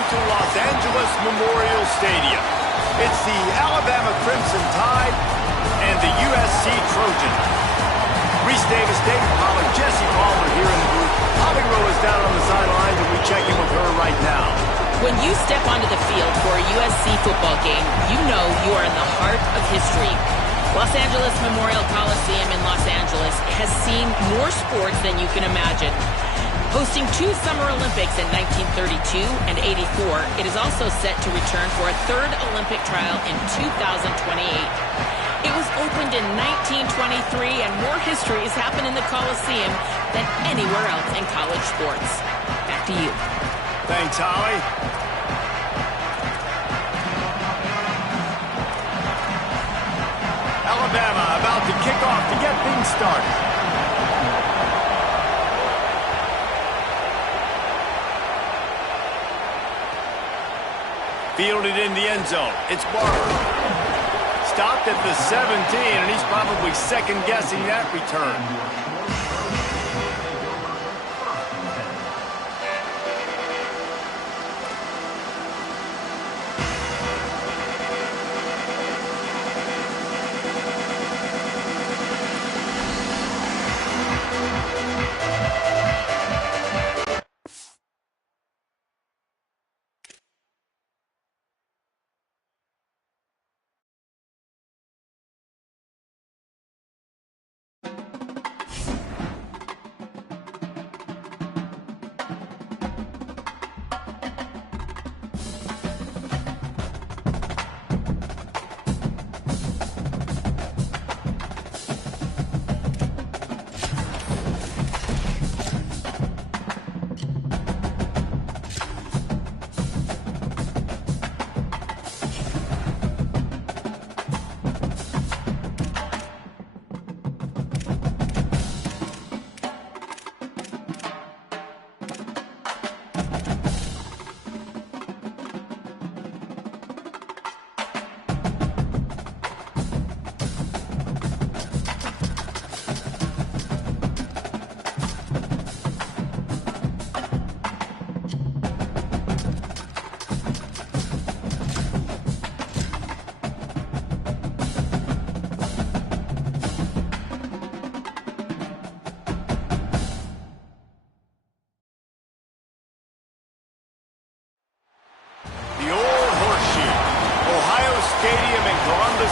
welcome to Los Angeles Memorial Stadium. It's the Alabama Crimson Tide and the USC Trojans. Reese Davis, David Pollack, Jesse Palmer here in the booth. Holly Rowe is down on the sidelines, and we check in with her right now. When you step onto the field for a USC football game, you know you are in the heart of history. Los Angeles Memorial Coliseum in Los Angeles has seen more sports than you can imagine. Hosting 2 Summer Olympics in 1932 and 84, it is also set to return for a 3rd Olympic trial in 2028. It was opened in 1923, and more history has happened in the Coliseum than anywhere else in college sports. Back to you. Thanks, Holly. Alabama about to kick off to get things started. Fielded in the end zone. It's Barber. Stopped at the 17, and he's probably second-guessing that return.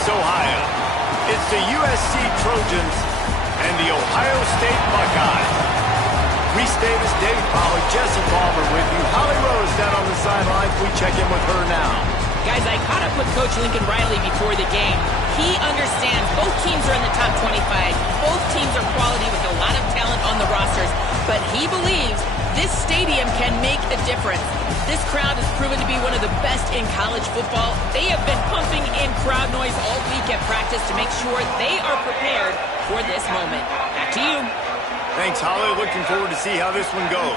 Ohio. It's the USC Trojans and the Ohio State Buckeyes. Reese Davis, David Pollack, Jesse Palmer with you. Holly Rowe is down on the sidelines. We check in with her now. Guys, I caught up with Coach Lincoln Riley before the game. He understands both teams are in the top 25. Both teams are quality with a lot of talent on the rosters. But he believes this stadium can make a difference. This crowd has proven to be one of the best in college football. They have been pumping in crowd noise all week at practice to make sure they are prepared for this moment. Back to you. Thanks, Holly. Looking forward to see how this one goes.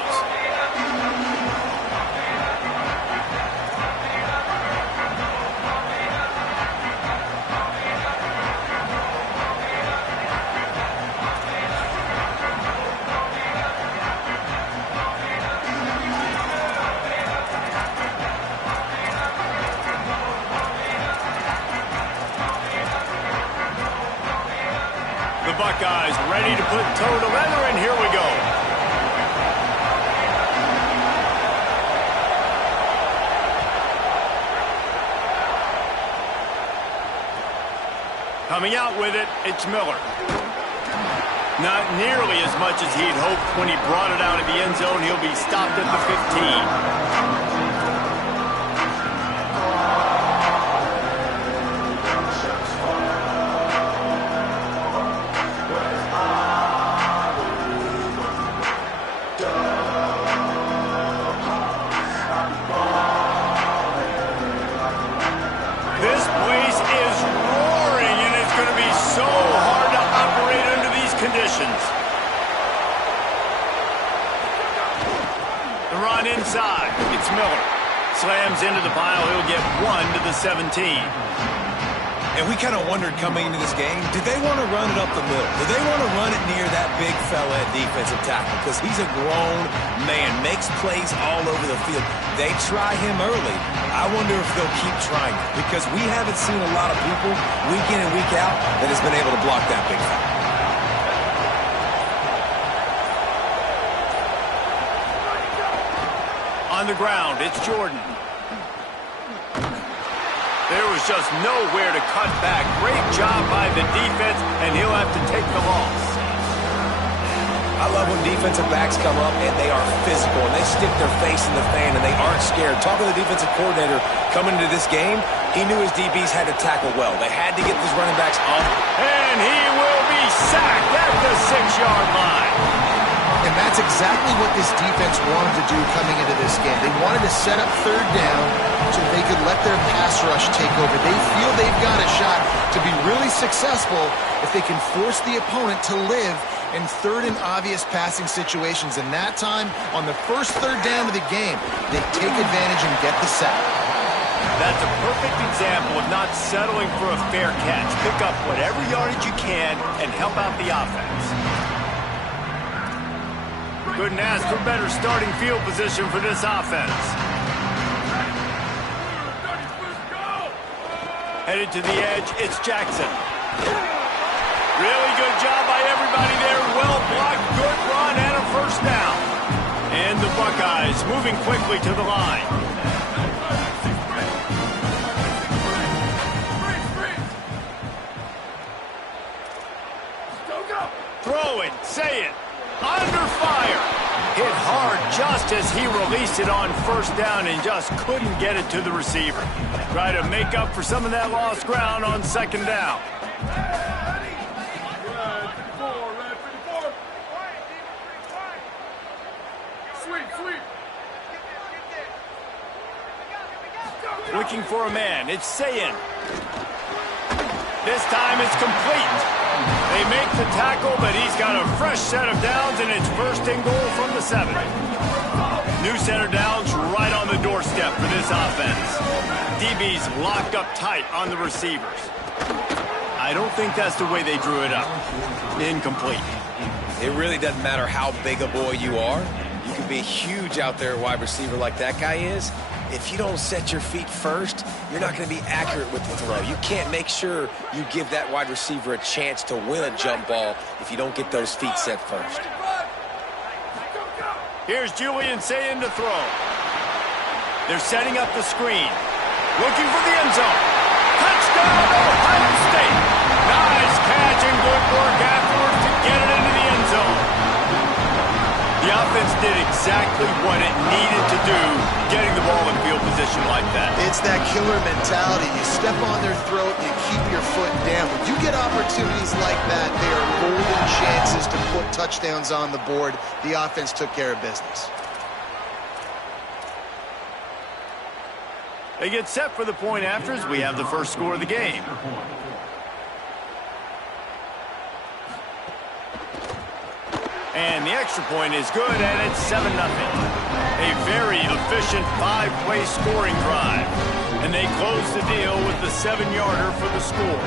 The Buckeyes ready to put toe to leather, and here we go. Coming out with it, it's Miller. Not nearly as much as he'd hoped when he brought it out of the end zone. He'll be stopped at the 15. This place is roaring, and it's going to be so hard to operate under these conditions. The run inside. It's Miller. Slams into the pile. He'll get 1 to the 17. And we kind of wondered coming into this game, did they want to run it up the middle? Do they want to run it near that big fella at defensive tackle? Because he's a grown man, makes plays all over the field. They try him early. I wonder if they'll keep trying it, because we haven't seen a lot of people week in and week out that has been able to block that big fella. On the ground, it's Jordan. There was just nowhere to cut back. Great job by the defense, and he'll have to take the loss. I love when defensive backs come up and they are physical and they stick their face in the fan and they aren't scared. Talking to the defensive coordinator coming into this game, he knew his DBs had to tackle well. They had to get these running backs off. And he will be sacked at the 6-yard line. And that's exactly what this defense wanted to do coming into this game. They wanted to set up third down so they could let their pass rush take over. They feel they've got a shot to be really successful if they can force the opponent to live in third and obvious passing situations. And that time, on the first third down of the game, they take advantage and get the sack. That's a perfect example of not settling for a fair catch. Pick up whatever yardage you can and help out the offense. Couldn't ask for better starting field position for this offense. Headed to the edge, it's Jackson. Really good job by everybody there. Well blocked, good run, and a first down. And the Buckeyes moving quickly to the line. Throw it, say it. Under fire. Hit hard just as he released it on first down and just couldn't get it to the receiver. Try to make up for some of that lost ground on second down. Looking for a man. It's Sayin. This time it's complete. They make the tackle, but he's got a fresh set of downs, and it's first and goal from the 7. New center downs right on the doorstep for this offense. DB's locked up tight on the receivers. I don't think that's the way they drew it up. Incomplete. It really doesn't matter how big a boy you are. You can be huge out there at wide receiver like that guy is. If you don't set your feet first, you're not going to be accurate with the throw. You can't make sure you give that wide receiver a chance to win a jump ball if you don't get those feet set first. Here's Julian Sayin to throw. They're setting up the screen. Looking for the end zone. Touchdown, Ohio State. Nice catch and good work afterwards to get it into the end zone. The offense did exactly what it needed to do, getting the ball in field position like that. It's that killer mentality. You step on their throat, you keep your foot down. When you get opportunities like that, they are golden chances to put touchdowns on the board. The offense took care of business. They get set for the point after as we have the first score of the game. And the extra point is good, and it's 7-0. A very efficient 5-play scoring drive. And they close the deal with the 7-yarder for the score.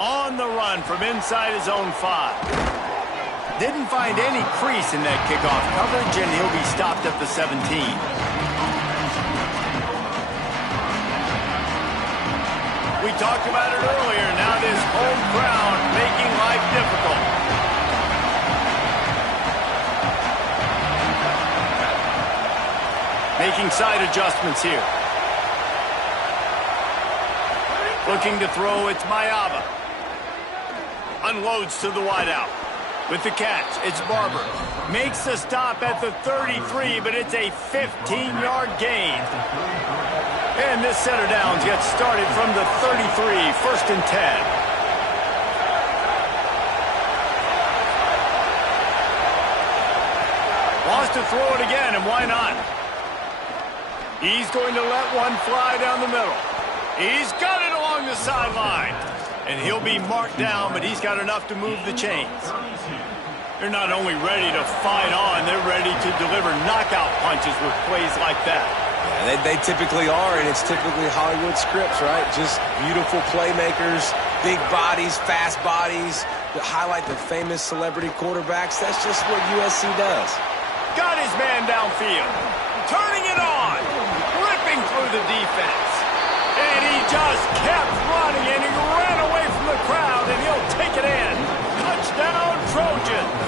On the run from inside his own 5. Didn't find any crease in that kickoff coverage, and he'll be stopped at the 17. We talked about it earlier. Now this home crowd making life difficult. Making side adjustments here. Looking to throw, it's Mayaba. Unloads to the wideout. With the catch, it's Barber. Makes the stop at the 33, but it's a 15-yard gain. And this set of downs gets started from the 33, first and 10. Wants to throw it again, and why not? He's going to let one fly down the middle. He's got it along the sideline. And he'll be marked down, but he's got enough to move the chains. They're not only ready to fight on, they're ready to deliver knockout punches with plays like that. Yeah, they typically are, and it's typically Hollywood scripts, right? Just beautiful playmakers, big bodies, fast bodies that highlight the famous celebrity quarterbacks. That's just what USC does. Got his man downfield. Turning it on. Ripping through the defense. And he just kept running, and he ran away from the crowd, and he'll take it in. Touchdown, Trojans.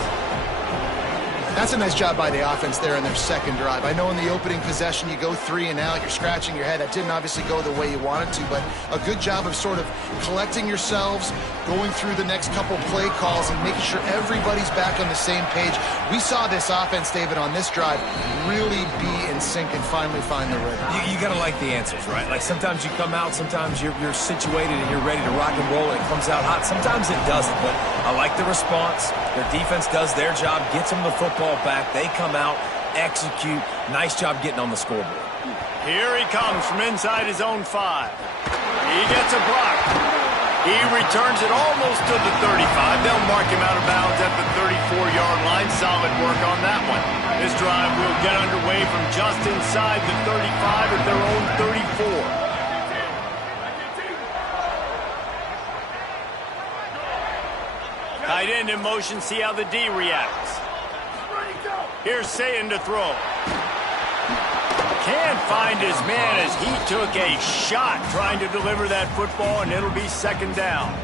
That's a nice job by the offense there in their second drive. I know in the opening possession you go 3 and out, you're scratching your head. That didn't obviously go the way you wanted to, but a good job of sort of collecting yourselves, going through the next couple play calls, and making sure everybody's back on the same page. We saw this offense, David, on this drive really be in sync and finally find the rhythm. You got to like the answers, right? Like sometimes you come out, sometimes you're situated and you're ready to rock and roll and it comes out hot. Sometimes it doesn't, but I like the response. Their defense does their job, gets them the football back. They come out, execute. Nice job getting on the scoreboard. Here he comes from inside his own 5. He gets a block. He returns it almost to the 35. They'll mark him out of bounds at the 34-yard line. Solid work on that one. This drive will get underway from just inside the 35 at their own 34. Tight end in motion, see how the D reacts. Here's Sayin to throw. Can't find his man as he took a shot trying to deliver that football, and it'll be second down.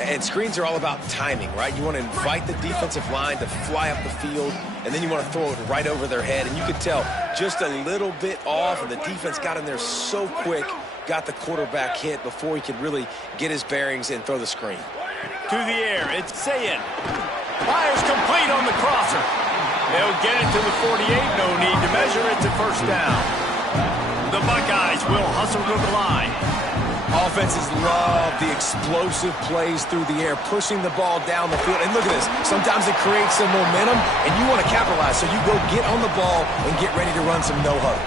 And screens are all about timing, right? You want to invite the defensive line to fly up the field, and then you want to throw it right over their head. And you could tell just a little bit off, and the defense got in there so quick, got the quarterback hit before he could really get his bearings and throw the screen. To the air, it's Sayin. Fires complete on the crosser. They'll get it to the 48, no need to measure it to first down. The Buckeyes will hustle to the line. Offenses love the explosive plays through the air, pushing the ball down the field. And look at this. Sometimes it creates some momentum, and you want to capitalize. So you go get on the ball and get ready to run some no-huddle.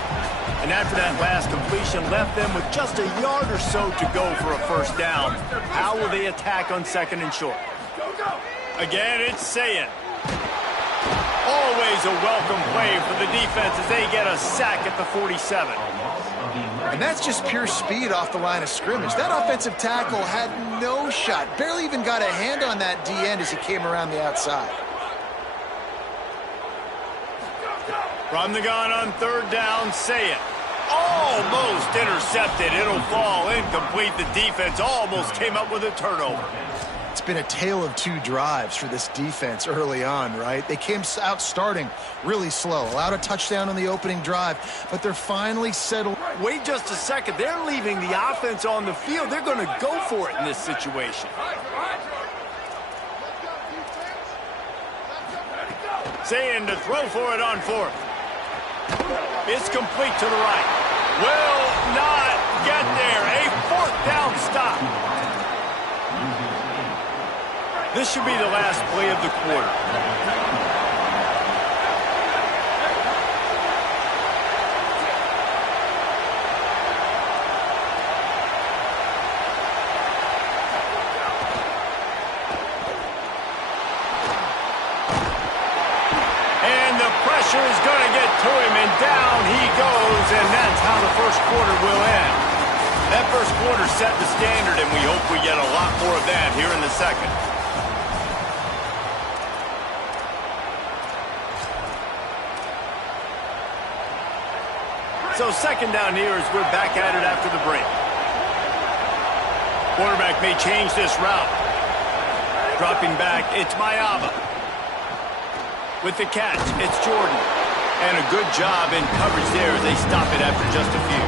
And after that last completion left them with just a yard or so to go for a first down. How will they attack on second and short? Again, it's Sayin. Always a welcome play for the defense as they get a sack at the 47. And that's just pure speed off the line of scrimmage. That offensive tackle had no shot. Barely even got a hand on that D-end as he came around the outside. From the gun on third down, Sayin. Almost intercepted. It'll fall incomplete. The defense almost came up with a turnover. It's been a tale of 2 drives for this defense early on, right? They came out starting really slow, allowed a touchdown on the opening drive, but they're finally settled. Wait just a second. They're leaving the offense on the field. They're going to go for it in this situation. Sayin to throw for it on fourth. It's complete to the right. Will not get there. A fourth down stop. This should be the last play of the quarter. And the pressure is going to get to him, and down he goes, and that's how the first quarter will end. That first quarter set the standard, and we hope we get a lot more of that here in the second. So second down here as we're back at it after the break. Quarterback may change this route. Dropping back, it's Mayaba. With the catch, it's Jordan. And a good job in coverage there as they stop it after just a few.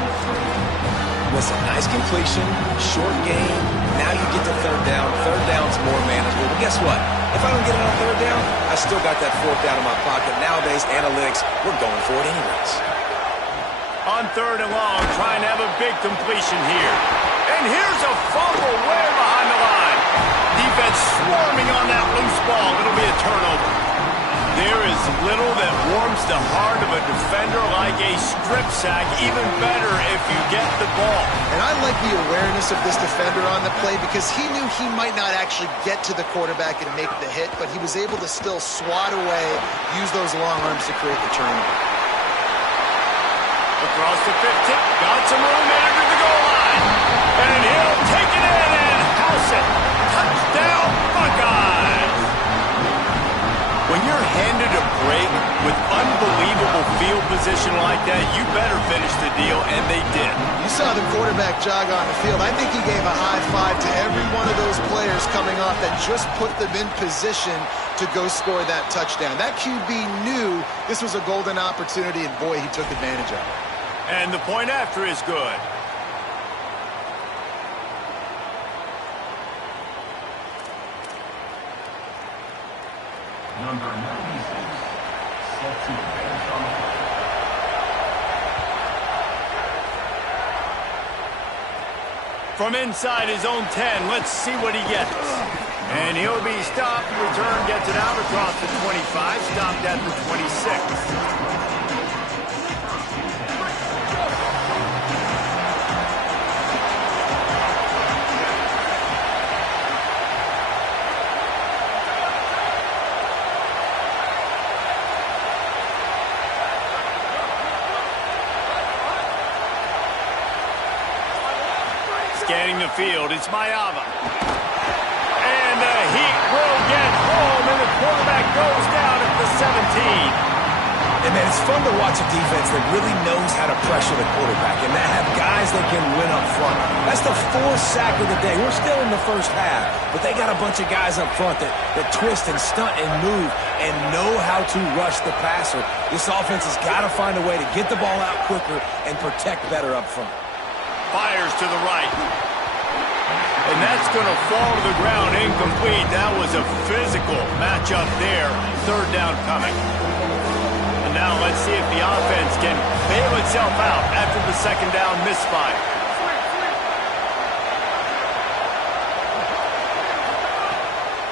Listen, nice completion, short game. Now you get to third down. Third down's more manageable. But guess what? If I don't get it on third down, I still got that fourth down in my pocket. Nowadays, analytics, we're going for it anyways. On third and long, trying to have a big completion here. And here's a fumble way behind the line. Defense swarming on that loose ball. It'll be a turnover. There is little that warms the heart of a defender like a strip sack. Even better if you get the ball. And I like the awareness of this defender on the play because he knew he might not actually get to the quarterback and make the hit, but he was able to still swat away, use those long arms to create the turnover. Across the 15, got some room under the goal line. And he'll take it in and house it. Touchdown, Buckeyes! When you're handed a break with unbelievable field position like that, you better finish the deal, and they did. You saw the quarterback jog on the field. I think he gave a high five to every one of those players coming off that just put them in position to go score that touchdown. That QB knew this was a golden opportunity, and boy, he took advantage of it. And the point after is good. Number 96, set to bench on the play. From inside his own 10, let's see what he gets. And he'll be stopped. Return gets it out across the 25, stopped at the 26. Scanning the field, it's Mayava. And the Heat will get home, and the quarterback goes down at the 17. And, man, it's fun to watch a defense that really knows how to pressure the quarterback and that have guys that can win up front. That's the fourth sack of the day. We're still in the first half, but they got a bunch of guys up front that twist and stunt and move and know how to rush the passer. This offense has got to find a way to get the ball out quicker and protect better up front. Fires to the right. And that's going to fall to the ground incomplete. That was a physical matchup there. Third down coming. And now let's see if the offense can bail itself out after the second down misfire.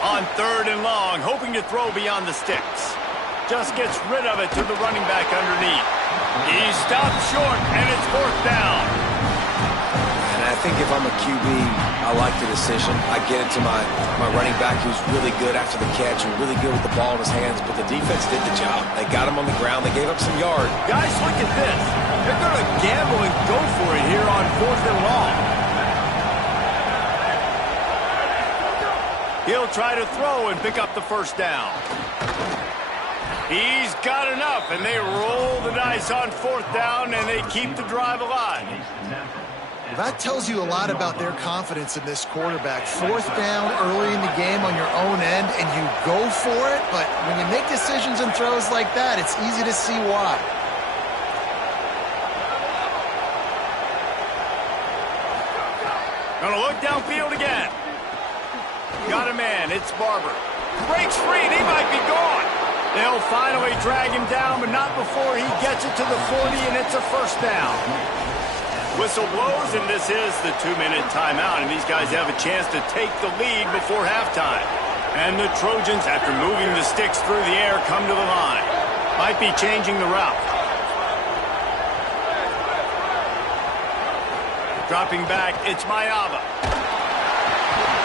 On third and long, hoping to throw beyond the sticks. Just gets rid of it to the running back underneath. He stopped short, and it's fourth down. I think if I'm a QB, I like the decision. I get it to my running back who's really good after the catch and really good with the ball in his hands, but the defense did the job. They got him on the ground. They gave up some yard. Guys, look at this. They're going to gamble and go for it here on fourth and long. He'll try to throw and pick up the first down. He's got enough, and they roll the dice on fourth down, and they keep the drive alive. That tells you a lot about their confidence in this quarterback. Fourth down early in the game on your own end, and you go for it, but when you make decisions and throws like that, it's easy to see why. Gonna look downfield again. Got a man, it's Barber. Breaks free, and he might be gone. They'll finally drag him down, but not before he gets it to the 40, and it's a first down. Whistle blows, and this is the 2-minute timeout, and these guys have a chance to take the lead before halftime. And the Trojans, after moving the sticks through the air, come to the line. Might be changing the route. Dropping back, it's Mayava.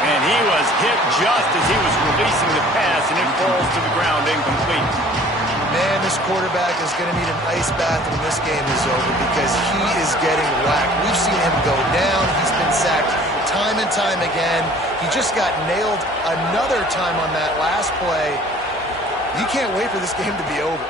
And he was hit just as he was releasing the pass, and it falls to the ground incomplete. Man, this quarterback is going to need an ice bath when this game is over because he is getting whacked. We've seen him go down. He's been sacked time and time again. He just got nailed another time on that last play. You can't wait for this game to be over.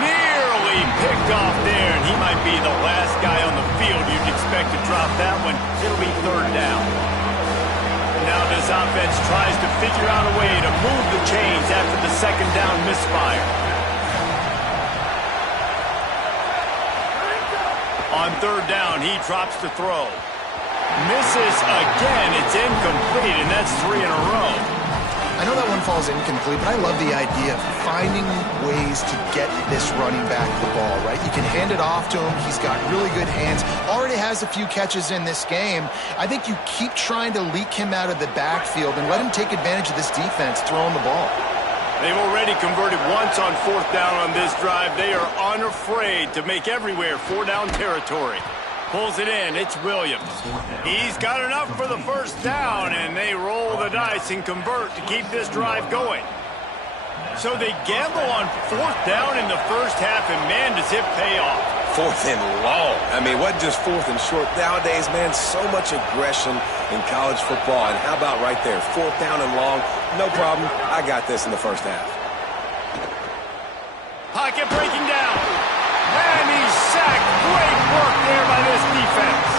Nearly picked off there, and he might be the last guy on the field you'd expect to drop that one. It'll be third down. Now this offense tries to figure out a way to move the chains after the second down misfire. On third down, he drops to throw. Misses again. It's incomplete, and that's 3 in a row. I know that one one falls incomplete, but I love the idea of finding ways to get this running back the ball, right? You can hand it off to him. He's got really good hands. Already has a few catches in this game. I think you keep trying to leak him out of the backfield and let him take advantage of this defense throwing the ball. They've already converted once on 4th down on this drive. They are unafraid to make everywhere 4-down territory. Pulls it in. It's Williams. He's got enough for the first down, and they roll the dice and convert to keep this drive going. So they gamble on 4th down in the first half, and man, does it pay off. 4th and long. I mean, what just 4th and short? Nowadays, man, so much aggression in college football. And how about right there? 4th down and long. No problem. I got this in the first half. Pocket breaking down. And he's sacked. Great work there by this defense.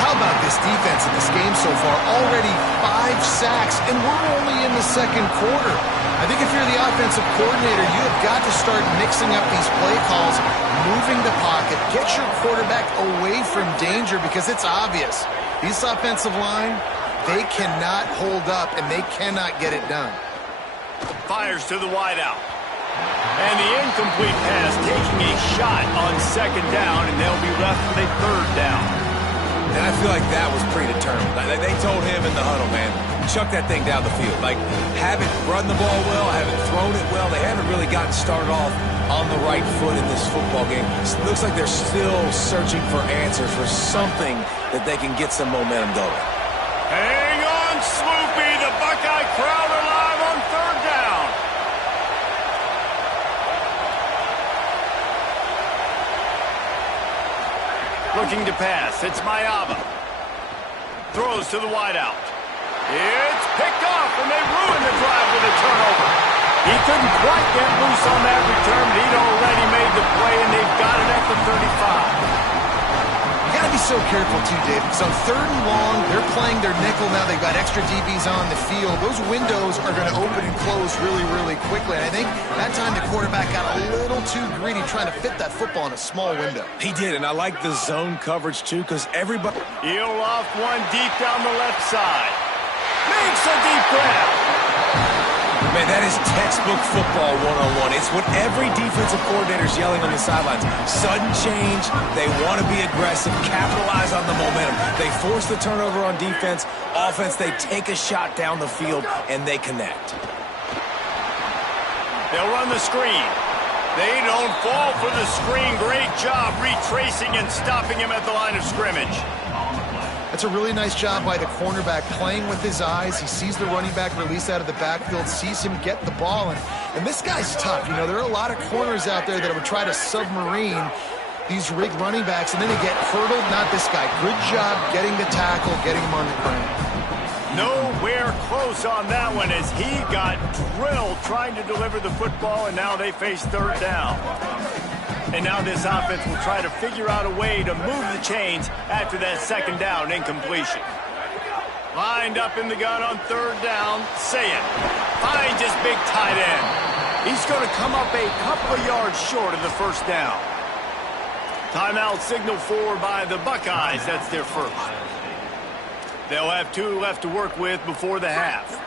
How about this defense in this game so far? Already 5 sacks, and we're only in the second quarter. I think if you're the offensive coordinator, you have got to start mixing up these play calls, moving the pocket, get your quarterback away from danger, because it's obvious. This offensive line, they cannot hold up, and they cannot get it done. Fires to the wideout. And the incomplete pass taking a shot on 2nd down, and they'll be left with a 3rd down. And I feel like that was predetermined. Like, they told him in the huddle, man, chuck that thing down the field. Like, haven't run the ball well, haven't thrown it well. They haven't really gotten started off on the right foot in this football game. It looks like they're still searching for answers, for something that they can get some momentum going. Hang on, Swoopy. The Buckeye crowd alive on 3rd down. Looking to pass. It's Mayava. Throws to the wideout. It's picked off, and they ruin the drive with a turnover. He couldn't quite get loose on that return, but he'd already made the play, and they've got it at the 35. You got to be so careful, too, Dave, because on 3rd and long, they're playing their nickel now. They've got extra DBs on the field. Those windows are going to open and close really, really quickly. And I think that time the quarterback got a little too greedy trying to fit that football in a small window. He did, and I like the zone coverage, too, because everybody... He'll off one deep down the left side. Makes a deep grab. Man, that is textbook football 101. It's what every defensive coordinator's yelling on the sidelines. Sudden change. They want to be aggressive, capitalize on the momentum. They force the turnover on defense. Offense, they take a shot down the field, and they connect. They'll run the screen. They don't fall for the screen. Great job retracing and stopping him at the line of scrimmage. That's a really nice job by the cornerback, playing with his eyes. He sees the running back release out of the backfield, sees him get the ball, and this guy's tough. You know, there are a lot of corners out there that would try to submarine these rigged running backs, and then they get hurdled. Not this guy. Good job getting the tackle, getting him on the ground. Nowhere close on that one as he got drilled trying to deliver the football, and now they face 3rd down. And now this offense will try to figure out a way to move the chains after that 2nd down incompletion. Lined up in the gun on 3rd down, Sayin finds his big tight end. He's going to come up a couple of yards short of the 1st down. Timeout signaled for by the Buckeyes. That's their first. They'll have 2 left to work with before the half.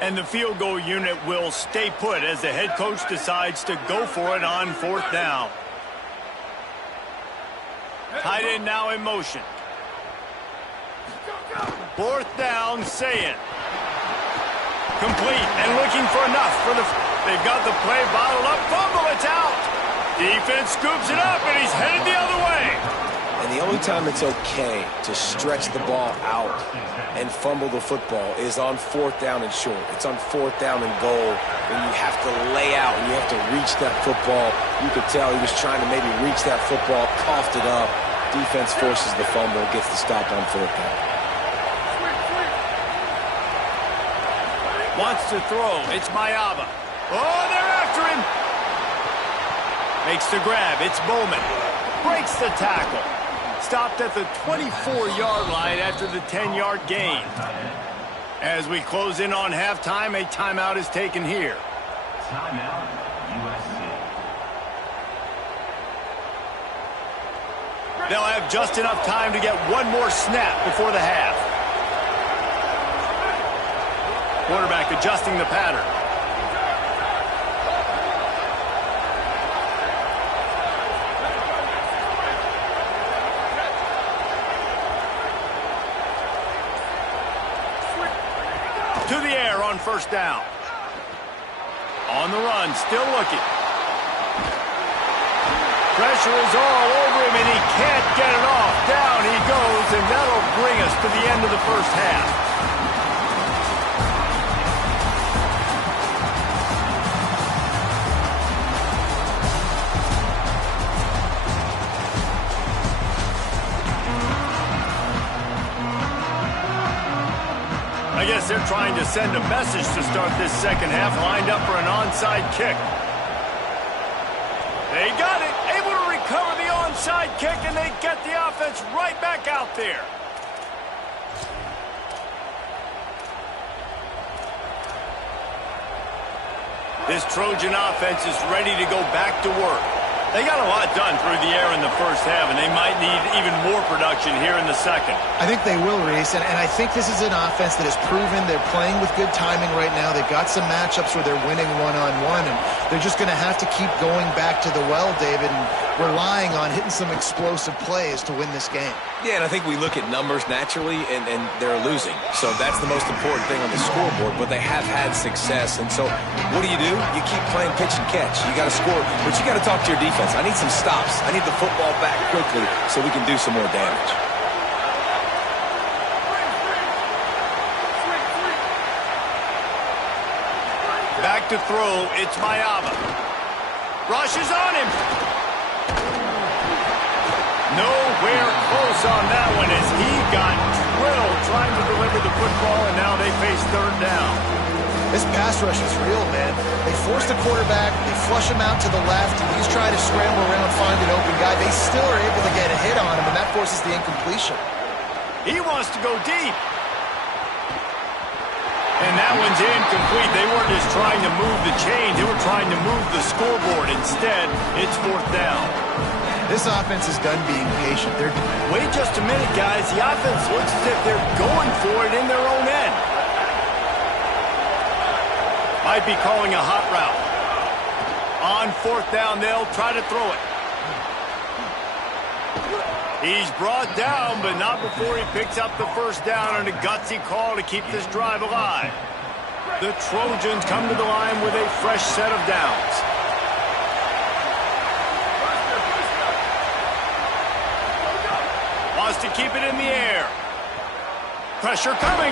And the field goal unit will stay put as the head coach decides to go for it on 4th down. Tight end now in motion. 4th down, Sayin. Complete and looking for enough for the... They've got the play bottled up. Fumble, it's out. Defense scoops it up, and he's headed the other way. And the only time it's okay to stretch the ball out and fumble the football is on 4th down and short. It's on 4th down and goal when you have to lay out and you have to reach that football. You could tell he was trying to maybe reach that football, coughed it up. Defense forces the fumble, gets the stop on 4th down. Wants to throw. It's Mayava. Oh, they're after him. Makes the grab. It's Bowman. Breaks the tackle. Stopped at the 24-yard line after the 10-yard gain. As we close in on halftime, a timeout is taken here. Timeout, USC. They'll have just enough time to get one more snap before the half. Quarterback adjusting the pattern. To the air on first down. On the run, still looking. Pressure is all over him, and he can't get it off. Down he goes, and that'll bring us to the end of the first half. I guess they're trying to send a message to start this second half, lined up for an onside kick. They got it, able to recover the onside kick, and they get the offense right back out there. This Trojan offense is ready to go back to work. They got a lot done through the air in the first half, and they might need even more production here in the second. I think they will, Reese, and I think this is an offense that has proven they're playing with good timing right now. They've got some matchups where they're winning one-on-one, and they're just going to have to keep going back to the well, David, and relying on hitting some explosive plays to win this game. Yeah, and I think we look at numbers naturally, and they're losing. So that's the most important thing on the scoreboard, but they have had success. And so what do? You keep playing pitch and catch. You got to score, but you got to talk to your defense. I need some stops. I need the football back quickly so we can do some more damage. Back to throw, it's Mayava. Rushes on him. Nowhere close on that one as he got drilled trying to deliver the football, and now they face third down. This pass rush is real, man. They force the quarterback, they flush him out to the left, and he's trying to scramble around, find an open guy. They still are able to get a hit on him, and that forces the incompletion. He wants to go deep. And that one's incomplete. They weren't just trying to move the chains, they were trying to move the scoreboard. Instead, it's fourth down. This offense is done being patient. Wait just a minute, guys. The offense looks as if they're going for it in their own end. Might be calling a hot route. On fourth down, they'll try to throw it. He's brought down, but not before he picks up the first down on a gutsy call to keep this drive alive. The Trojans come to the line with a fresh set of downs. Wants to keep it in the air. Pressure coming.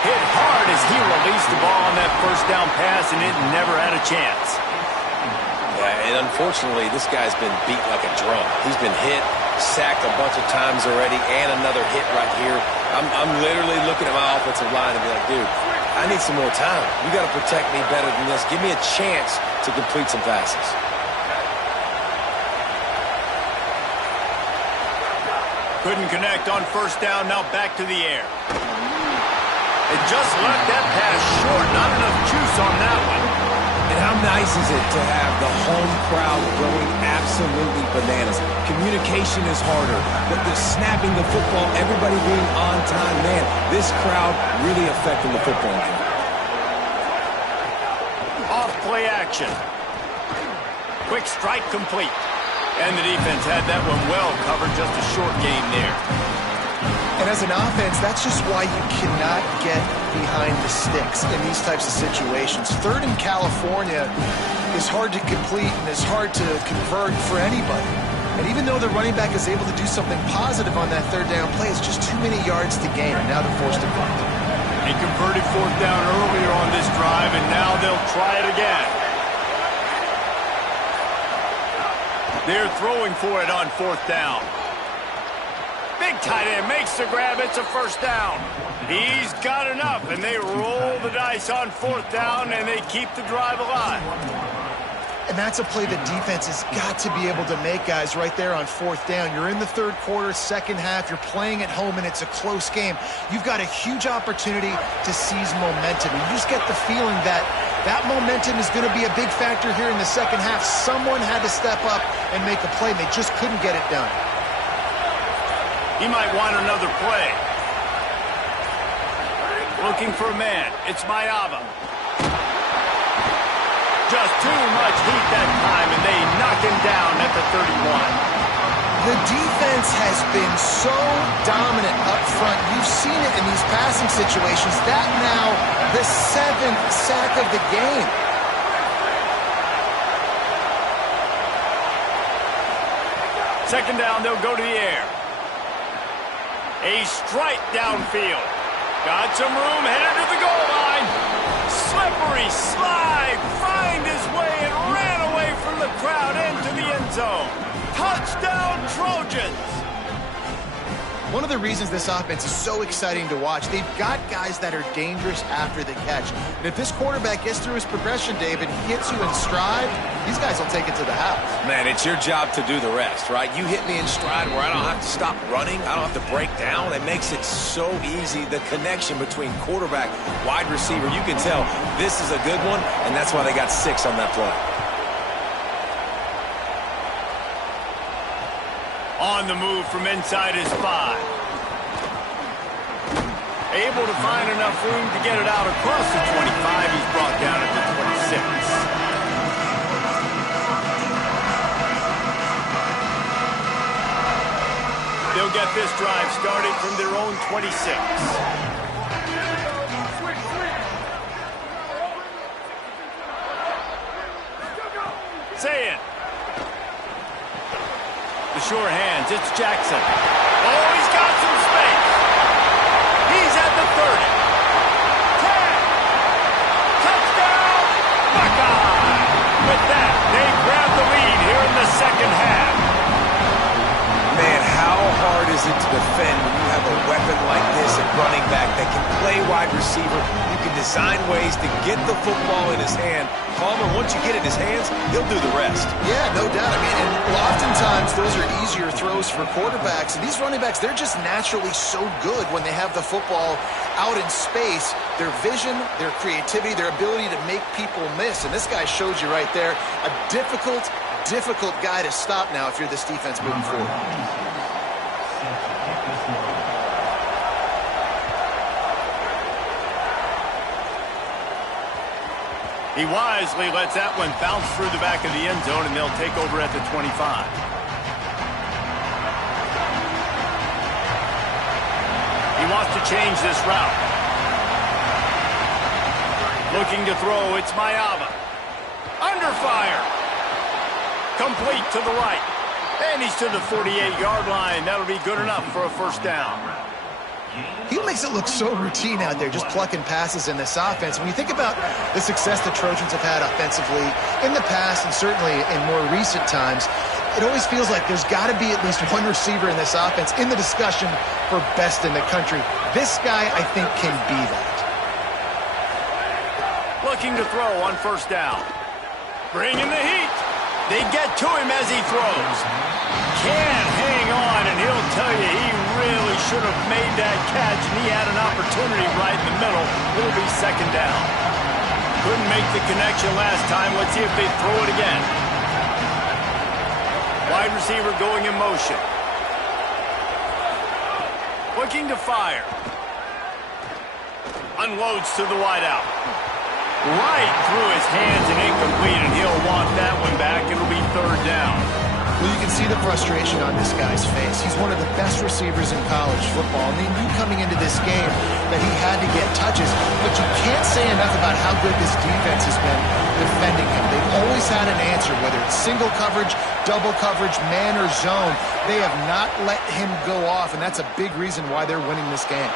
Hit hard as he released the ball on that first down pass, and it never had a chance. Yeah, and unfortunately, this guy's been beat like a drum. He's been hit, sacked a bunch of times already, and another hit right here. I'm literally looking at my offensive line and be like, dude, I need some more time. You got to protect me better than this. Give me a chance to complete some passes. Couldn't connect on first down, now back to the air. It just left that pass short. Not enough juice on that one. And how nice is it to have the home crowd going absolutely bananas? Communication is harder. The snapping the football, everybody being on time. Man, this crowd really affecting the football game. Off play action. Quick strike complete. And the defense had that one well covered. Just a short game there. And as an offense, that's just why you cannot get behind the sticks in these types of situations. Third in California is hard to complete and is hard to convert for anybody. And even though the running back is able to do something positive on that third down play, it's just too many yards to gain, and now they're forced to punt. He converted fourth down earlier on this drive, and now they'll try it again. They're throwing for it on fourth down. Big tight end makes the grab. It's a first down. He's got enough, and they roll the dice on fourth down, and they keep the drive alive. And that's a play the defense has got to be able to make, guys, right there on fourth down. You're in the third quarter, second half. You're playing at home, and it's a close game. You've got a huge opportunity to seize momentum. You just get the feeling that that momentum is going to be a big factor here in the second half. Someone had to step up and make a play, and they just couldn't get it done. He might want another play. Looking for a man. It's Mayava. Just too much heat that time, and they knock him down at the 31. The defense has been so dominant up front. You've seen it in these passing situations. That now the 7th sack of the game. Second down, they'll go to the air. A strike downfield. Got some room, headed to the goal line. Slippery slide, find his way and ran away from the crowd into the end zone. Touchdown, Trojans! One of the reasons this offense is so exciting to watch, they've got guys that are dangerous after the catch. And if this quarterback gets through his progression, David, he hits you in stride, these guys will take it to the house. Man, it's your job to do the rest, right? You hit me in stride where I don't have to stop running. I don't have to break down. It makes it so easy. The connection between quarterback, wide receiver, you can tell this is a good one, and that's why they got 6 on that play. On the move from inside his 5. Able to find enough room to get it out across the 25. He's brought down at the 26. They'll get this drive started from their own 26. Say it. The sure hands, it's Jackson. Oh, he's got some space. He's at the 30. 10. Touchdown, Buckeye. With that, they grab the lead here in the second half. Man, how hard is it to defend when you have a weapon like this at running back that can play wide receiver? You can design ways to get the football in his hand. Palmer, once you get it in his hands, he'll do the rest. Yeah, no doubt. I mean, and oftentimes those are easier throws for quarterbacks. And these running backs, they're just naturally so good when they have the football out in space. Their vision, their creativity, their ability to make people miss. And this guy showed you right there, a difficult guy to stop now if you're this defense moving forward. He wisely lets that one bounce through the back of the end zone, and they'll take over at the 25. He wants to change this route. Looking to throw, it's Mayava. Under fire. Complete to the right. And he's to the 48-yard line. That'll be good enough for a first down. He makes it look so routine out there, just plucking passes in this offense. When you think about the success the Trojans have had offensively in the past and certainly in more recent times, it always feels like there's got to be at least one receiver in this offense in the discussion for best in the country. This guy, I think, can be that. Looking to throw on first down. Bringing the heat. They get to him as he throws. Can't hang on, and he'll tell you he really should have made that catch, and he had an opportunity right in the middle. It'll be second down. Couldn't make the connection last time. Let's see if they throw it again. Wide receiver going in motion. Looking to fire. Unloads to the wideout. Right through his hands and incomplete, and he'll want that one back. It'll be third down. Well, you can see the frustration on this guy's face. He's one of the best receivers in college football, and they knew coming into this game that he had to get touches, but you can't say enough about how good this defense has been defending him. They've always had an answer, whether it's single coverage, double coverage, man or zone. They have not let him go off, and that's a big reason why they're winning this game.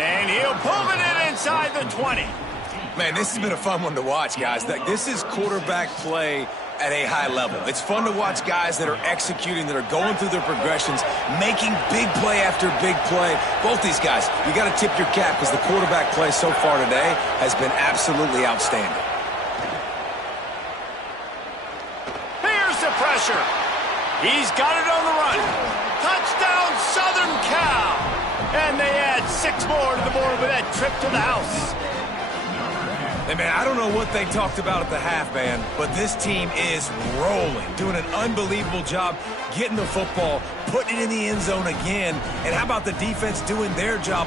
And he'll pull it in inside the 20. Man, this has been a fun one to watch, guys. This is quarterback play at a high level. It's fun to watch guys that are executing, that are going through their progressions, making big play after big play. Both these guys, you got to tip your cap because the quarterback play so far today has been absolutely outstanding. Here's the pressure. He's got it on the run. Touchdown, Southern Cal. And they add 6 more to the board with that trip to the house. Hey, man, I don't know what they talked about at the half, man, but this team is rolling, doing an unbelievable job getting the football, putting it in the end zone again. And how about the defense doing their job